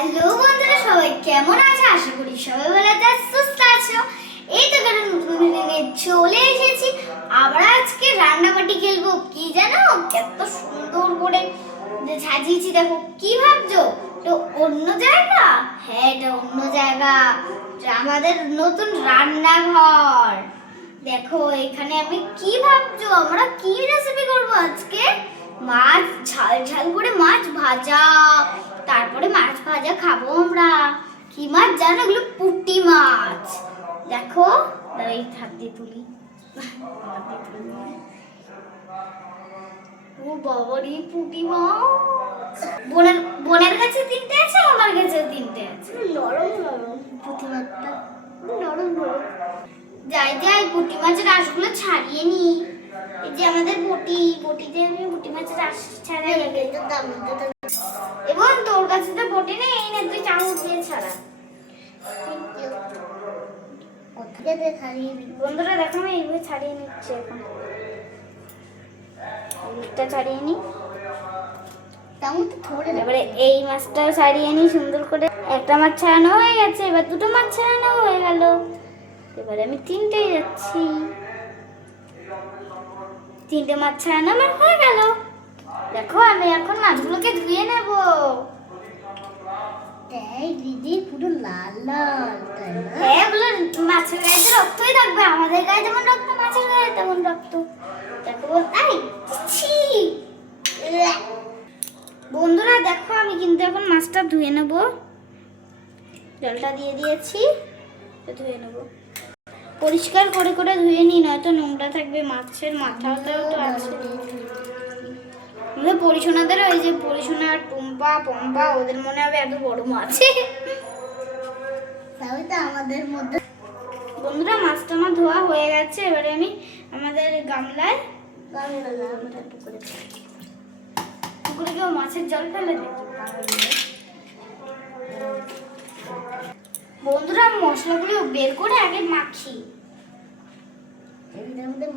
Hello বন্ধুরা, সবাই কেমন আছো? আশা করি সবাই ভালো আছো, সুস্থ আছো। এই তো একটা নতুন দিনে চলে এসেছি। আবার আজকে রান্নাবাটি খেলবো। কি জানো, কত সুন্দর করে সাজিয়েছি। দেখো, কি ভাবছো? তো অন্য জায়গা? হ্যাঁ, এটা অন্য জায়গা। আমাদের নতুন রান্নাঘর। দেখো, এখানে আমি কি ভাবছো, আমরা কি রেসিপি করবো আজকে? মাছ ঝাল ঝাল করে মাছ ভাজা, তারপরে মাছ ভাজা খাবো আমরা। কি মাছ জানো? এগুলো পুঁটি মাছ। দেখো, এই হাত দিয়ে তুলি। ও বাবারে, পুঁটি মাছ। বোনের কাছে তিনটে আছে, আমার কাছে তিনটে আছে। নরম নরম পুঁটি মাছটা, নরম নরম। যাই যাই, পুঁটি মাছের আঁশগুলো ছাড়িয়ে নি। এই যে আমাদের বটিতে আমি পুঁটি মাছের আঁশ ছাড়াই। এবং তোর কাছে তো বটি নেই, এই না তুই চামচ দিয়ে ছাড়া। বন্ধুরা দেখো, আমি এইভাবে ছাড়িয়ে নিচ্ছি। এখন এইটা ছাড়িয়ে নি, এবারে এই মাছটাও ছাড়িয়ে নি সুন্দর করে। একটা মাছ ছাড়ানো হয়ে গেছে, এবার দুটো মাছ ছাড়ানো হয়ে গেল। এবারে আমি তিনটেই যাচ্ছি। তিনটে মাছ ছাড়ানো আমার হয়ে গেল। দেখো, আমি এখন মাছগুলোকে ধুয়ে নেব। দিদি পুরো লাল লাল, তাই না? হ্যাঁ, বলে মাছের গায়ে তো রক্তই থাকবে। আমাদের গায়ে যেমন রক্ত, মাছের গায়ে তেমন রক্ত। দেখো, তাই বন্ধুরা দেখো, আমি কিন্তু এখন মাছটা ধুয়ে নেব। জলটা দিয়ে দিয়েছি, ধুয়ে নেব। পরিষ্কার করে করে ধুয়ে নিই, নয়তো নোংরা থাকবে। মাছের মাথাটাও তো আছে। পরিশোনাদের, ওই যে পরিশোনা টুম্পা পম্পা, ওদের মনে হবে এত বড় মাছ। আমাদের মধ্যে বন্ধুরা, মাছটা আমার ধোয়া হয়ে গেছে। এবারে আমি আমাদের পুকুরে কেউ মাছের জল ফেলে দেখি। বন্ধুরা, মশলাগুলো বের করে আগে মাখি।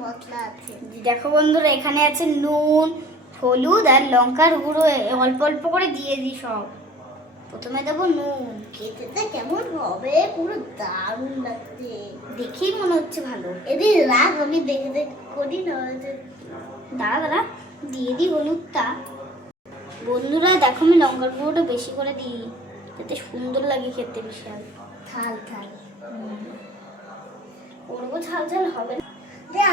মশলা আছে, দেখো বন্ধুরা, এখানে আছে নুন, হলুদ আর লঙ্কার গুঁড়ো। অল্প অল্প করে দিয়ে দিই সব। প্রথমে দেবো নুন। খেতে কেমন হবে, পুরো দারুণ লাগছে। দেখেই মনে হচ্ছে ভালো। এদিকে রাগ, আমি দেখে দেখে করি না। দাঁড়া দাঁড়া, দিয়ে দিই হলুদটা। বন্ধুরা দেখো, আমি লঙ্কার গুঁড়োটা বেশি করে দিই, যাতে সুন্দর লাগে খেতে। বিশাল ঝাল ঝাল করবো, ঝাল ঝাল হবে না।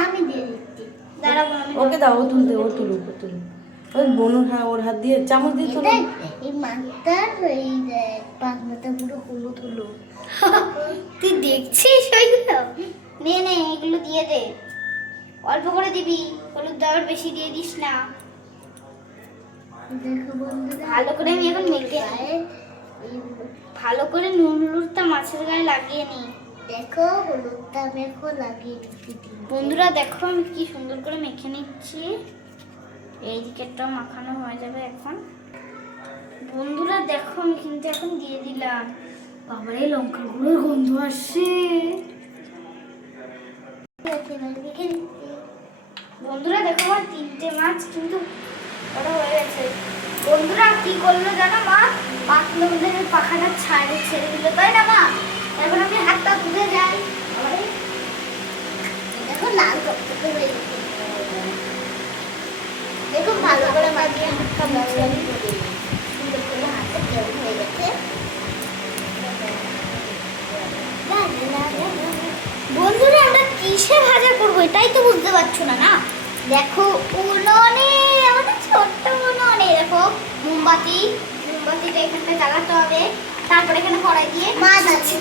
আমি দিয়ে দিচ্ছি, দাঁড়াবো। ওকে দাও, ও তুলতে, ও তুলুক, ও তুলুক। ওই বনু, হ্যাঁ, ওর হাত দিয়ে চামচ দিয়ে তুলো। এই মাছটার এই পাখনাটা পুরো হলুদ হলুদ। তুই দেখছিস ওইগুলো? নে নে, এগুলো দিয়ে দে। অল্প করে দিবি, হলুদ দেওয়ার বেশি দিয়ে দিস না। দেখো বন্ধুরা, ভালো করে আমি এখন মেখে ভালো করে নুন হলুদটা মাছের গায়ে লাগিয়ে নি। দেখো, হলুদটা মেখো, লাগিয়ে দিচ্ছি। বন্ধুরা দেখো, আমি কি সুন্দর করে মেখে নিচ্ছি। এই দিকেরটা মাখানো হয়ে যাবে এখন। বন্ধুরা দেখো, আমি কিন্তু এখন দিয়ে দিলাম। বাবারে, লঙ্কা গুঁড়োর গন্ধ আসছে। বন্ধুরা দেখো, আমার তিনটে মাছ কিন্তু বড় হয়ে গেছে। বন্ধুরা কি করলো জানো, মা পাখনাদের পাখাটা ছেড়ে দিল, তাই না মা? এখন আমি হাতটা ধুতে যাই। দেখো, লাল টকটকে হয়ে গেছে। দেখো, ভালো করে মাখিয়ে হাতটা মুছে আমি সুন্দর করে হাতটা কেমন হয়ে গেছে। বন্ধুরা, আমরা কিসে ভাজা করবো এটাই তো বুঝতে পারছো না। না দেখো, উনুনে, আমাদের ছোট্ট উনুনে দেখো মোমবাতিটা এখানটা জ্বালাতে হবে। তারপরে এখানে কড়াই দিয়ে মাছ আছে,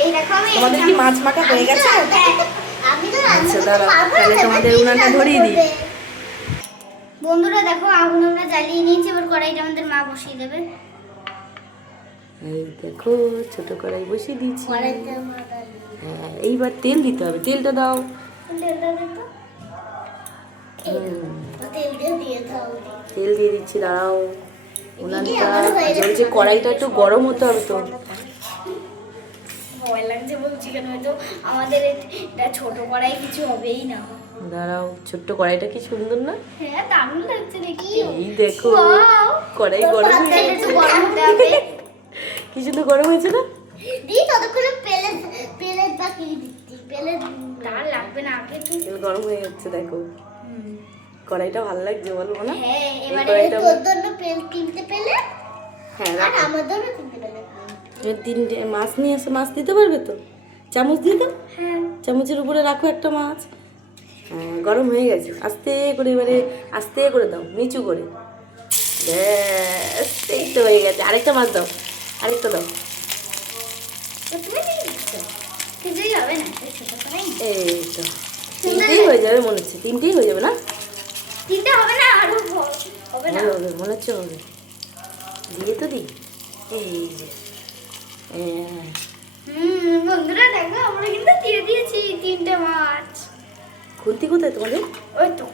এই দেখো। আমি তোমাদের কি মাছ মাখা হয়ে গেছে? আমি তো আচ্ছা, দাঁড়াও, তাহলে তোমাদের উনানটা ধরিয়ে দিই। বন্ধুরা দেখো, আগুন আমরা জ্বালিয়ে নিয়েছি। এবার কড়াইটা আমাদের মা বসিয়ে দেবে। এই দেখো, ছোট কড়াই বসিয়ে দিয়েছি। হ্যাঁ, এইবার তেল দিতে হবে। তেলটা দাও। তেল দিয়ে দিচ্ছি, দাঁড়াও। উনানটা জ্বলছে, কড়াইটা একটু গরম হতে হবে তো। ভয় লাগছে বলছি কেন, হয়তো আমাদের এটা ছোট কড়াই কিছু হবেই না। দাঁড়াও, ছোট্ট কড়াইটা কি সুন্দর না? হ্যাঁ দারুণ লাগছে দেখি। এই দেখো Wow! কড়াই গরম হয়ে তেল গেছে। একটু গরম হতে হবে। কি সুন্দর গরম হয়েছে না? দি ততক্ষণে পেলেট বাকি দিচ্ছি। পেলেট তার লাগবে না, আগে তুই। তেল গরম হয়ে যাচ্ছে দেখো। কড়াইটা ভালো লাগছে বলো না? হ্যাঁ এই এবারে কড়াইটা তোর জন্য তিনটে পেলেট হ্যাঁ আর রাখো। আমার জন্য তিনটে পেলেট। তুমি তিনটে মাছ নিয়ে এসে মাছ দিতে পারবে তো? চামচ দিয়ে দাও। হ্যাঁ চামচের উপরে রাখো একটা মাছ। হ্যাঁ গরম হয়ে গেছে, আস্তে করে এবারে আস্তে করে দাও, নিচু করে। ব্যাস, এই তো হয়ে গেছে। আরেকটা মাছ দাও, আরেকটা দাও। তুমি কি দিচ্ছ? কিছুই হবে না, এই ছোট কড়াই। এই তো তিনটেই হয়ে যাবে মনে হচ্ছে, তিনটেই হয়ে যাবে না? তিনটে হবে না, আরো হবে না। হবে মনে হচ্ছে হবে। দিয়ে তো দিই। এই যে হ্যাঁ। বন্ধুরা দেখো আমরা কিন্তু দিয়ে দিয়েছি তিনটে মাছ। খুন্তি কোথায় তোমাদের? ওই তো।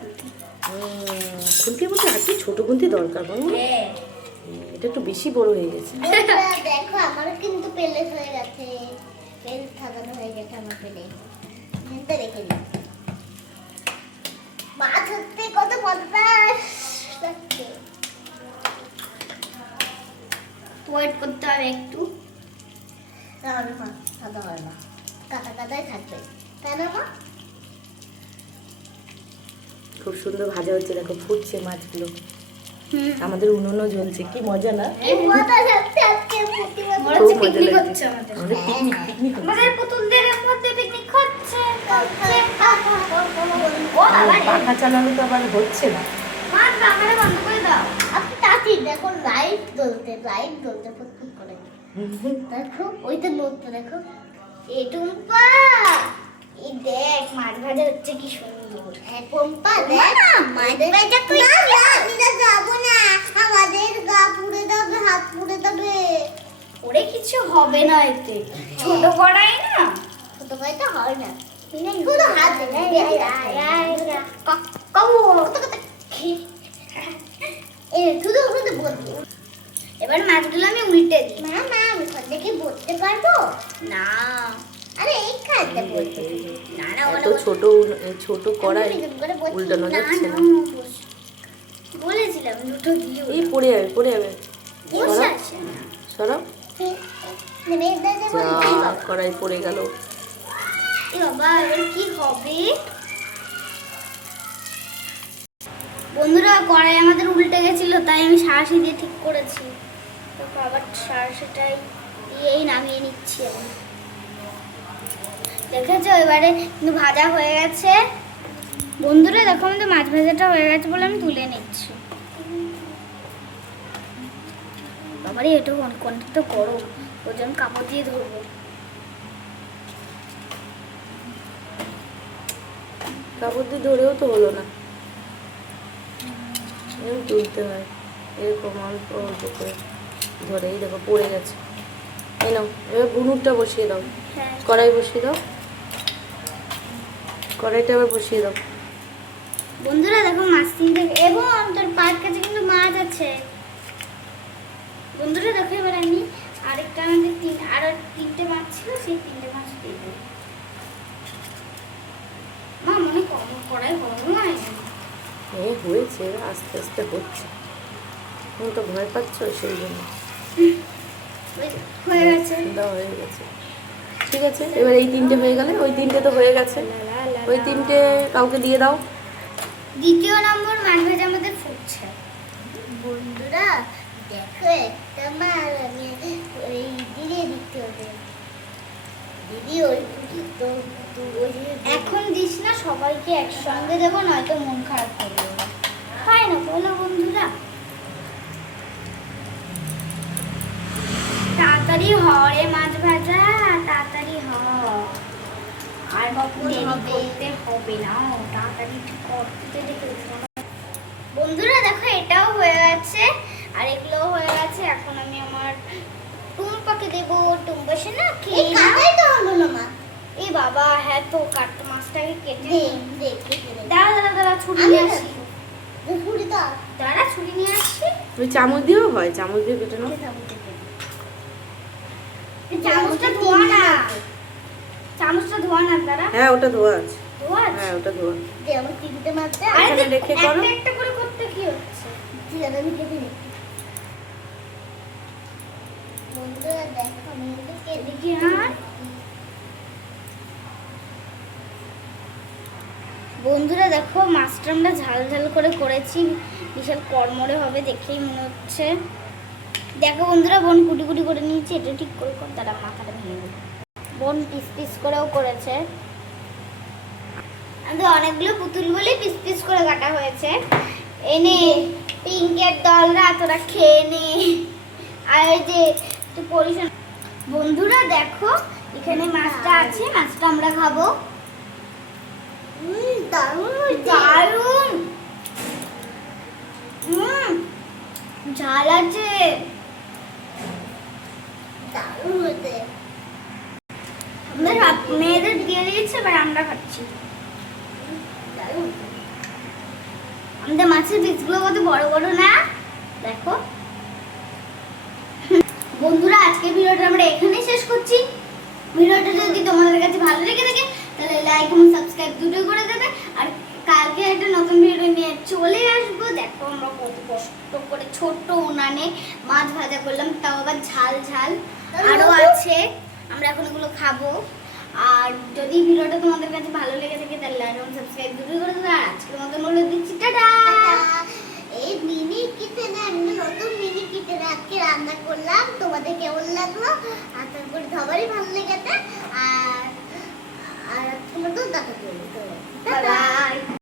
খুন্তি বলতে আর কি ছোট খুন্তি দরকার বলো? হ্যাঁ এটা একটু বেশি বড় হয়ে গেছে। দেখো আমারও কিন্তু পেলেট হয়ে গেছে। তেল সাজানো হয়ে গেছে আমার পেলে। এখানটা রেখে দিই। মাছ হচ্ছে কত পঞ্চাশ লাগছে। ওয়েট করতে হবে একটু। তাহলে মা সাদা হয় না, কাটা কাটাই থাকবে, তাই না মা? খুব সুন্দর ভাজা হচ্ছে দেখো, ফুটছে মাছগুলো। আমাদের উনুনও জ্বলছে, কি মজা না? এই মজা যাচ্ছে আজকে প্রতিবার। খুব মজা পিকনিক লাগছে। হচ্ছে আমাদের। আমাদের পিকনিক পিকনিক হচ্ছে। আমাদের পুতুলদের মধ্যে পিকনিক হচ্ছে। ও বাবা রে। পাখা চালানো তো আবার হচ্ছে না। মাছ বাবারে বন্ধ করে দাও। আপনি তাড়াতাড়ি দেখো লাইট জ্বলতে ফুটফুট করে। দেখো ওইটা নড়ছে দেখো। এই টুম্পা, এই দেখ মাছ ভাজা হচ্ছে কি সুন্দর। হ্যাঁ পম্পা দেখ মাছ ভাজা কই। না না আমি যাব না, আমাদের গা পুড়ে যাবে, হাত পুড়ে যাবে। ওরে কিছু হবে না এতে, ছোট কড়াই না, ছোট কড়াই তো হয় না। শুধু হাত দে। শুধু শুধু বলবি। এবার মাছগুলো আমি উল্টে দিই। না না আমি দেখে বলতে পারবো না। আরে এই খাতে বলতে না না এত ছোট কড়াই উল্টানো যাচ্ছে না। বলেছিলাম দুটো দিও। এই পড়ে যাবে পড়ে যাবে। বসে আসে না। সরাও। যা, কড়াই পড়ে গেল। এ বাবা এবার কি হবে? বন্ধুরা কড়াই আমাদের উল্টে গেছিল, তাই আমি সাঁড়াশি দিয়ে ঠিক করেছি। তারপর আবার সাঁড়াশিটাই দিয়েই নামিয়ে নিচ্ছি আমি। দেখেছো এবারে কিন্তু ভাজা হয়ে গেছে। বন্ধুরা দেখো আমাদের মাছ ভাজাটা হয়ে গেছে বলে আমি তুলে নিচ্ছি। বাবারে এটা কোনটা তো গরম, ওই জন্য কাপড় দিয়ে ধরবো। কাপড় দিয়ে ধরেও তো হলো না, এরকম তুলতে হয়, এরকম অল্প অল্প করে ধরে। এই দেখো পড়ে গেছে। এই নাও, এবার বুনুরটা বসিয়ে দাও, হ্যাঁ কড়াই বসিয়ে দাও, কড়াইটা আবার বসিয়ে দাও। বন্ধুরা দেখো মাছ তিনটে এবং তোর পায়ের কাছে কিন্তু মাছ আছে। বন্ধুরা দেখো এবার আমি আরেকটা আমাদের আরো তিনটে মাছ ছিল, সেই তিনটে মাছ দিয়ে দেবো। মা মনে কড়াই গরম হয় না। হয়েছে, আস্তে আস্তে হচ্ছে। তুমি তো ভয় পাচ্ছ সেই জন্য। হয়ে গেছে। দাও হয়ে গেছে, ঠিক আছে। এবার এই তিনটে হয়ে গেলে, ওই তিনটে তো হয়ে গেছে, ওই তিনটে কাউকে দিয়ে দাও। দ্বিতীয় নম্বর মাছ ভাজা আমাদের ফুটছে। বন্ধুরা দেখো একটা মাছ আমি ওই দিয়ে দিতে হবে। দিদি ওই তো এখন দিস না, সবাইকে একসঙ্গে দেবো, নয়তো মন খারাপ করবে। হয় না বলো বন্ধুরা? তাড়াতাড়ি হরে মাছ ভাজা, তাড়াতাড়ি হ। আর দেরি করতে হবে না, তাড়াতাড়ি করতে দেখে। বন্ধুরা দেখো এটাও হয়ে গেছে আর এগুলোও হয়ে গেছে। এখন আমি আমার টুম্পাকে দেবো। টুম্পা সে না খেয়ে তো হলো না মা। এই বাবা হ্যাঁ তো কাট মাছটাকে কেটে দাঁড়া ছুরি নিয়ে আসি। দাঁড়া ছুরি নিয়ে আসি। ওই চামচ দিয়েও হয়, চামচ দিয়ে কেটে নাও। চামচটা ধোয়া না, চামচটা ধোয়া না। দাঁড়া হ্যাঁ ওটা ধোয়া আছে। ধোয়া ধোয়া হ্যাঁ ওটা ধোয়া। দে আমার টিভিতে মারতে এখানে রেখে করো। একটা একটা করে করতে কি হচ্ছে ঠিক আছে আমি কেটে নিই বন্ধুরা দেখো আমি কিন্তু কেটে কি হ্যাঁ বন্ধুরা দেখো মাছটা আমরা ঝাল ঝাল করে করেছি বিশাল কড়মড়ে হবে দেখেই মনে হচ্ছে দেখো বন্ধুরা বোন কুটি কুটি করে নিয়েছি এটা ঠিক করে কর তারা মাথাটা ভেঙে দেবো বোন পিস পিস করেও করেছে আমাদের অনেকগুলো পুতুল বলে পিস পিস করে কাটা হয়েছে এনে পিঙ্কের দলরা তোরা খেয়ে নে আর এই যে তুই পরিশোধ বন্ধুরা দেখো এখানে মাছটা আছে মাছটা আমরা খাবো দারুণ দারুণ ঝাল আছে দারুণ হয়েছে আমাদের মেয়েদের দিয়ে দিয়েছে এবার আমরা খাচ্ছি দারুণ আমাদের মাছের পিসগুলো কত বড় বড় না দেখো বন্ধুরা আজকে ভিডিওটা আমরা এখানেই শেষ করছি ভিডিওটা যদি তোমাদের কাছে ভালো লেগে থাকে তাহলে লাইক এবং সাবস্ক্রাইব দুটো করে দেবে আর কালকে একটা নতুন ভিডিও নিয়ে চলে আসবো দেখো আমরা কত কষ্ট করে ছোট্ট উনানে মাছ ভাজা করলাম তাও আবার ঝাল ঝাল আরো আছে আমরা এখন এগুলো খাবো আর যদি ভিডিওটা তোমাদের কাছে ভালো লেগে থাকে তাহলে লাইক এবং সাবস্ক্রাইব দুটো করে দেবে আর আজকের মতো বলে দিচ্ছি টাটা এই মিনি কিচেনে আমি নতুন মিনি কিচেনে আজকে রান্না করলাম তোমাদের কেমন লাগলো আশা করি সবারই ভালো লেগেছে আর আজকের মতো দেখা করবো বাই বাই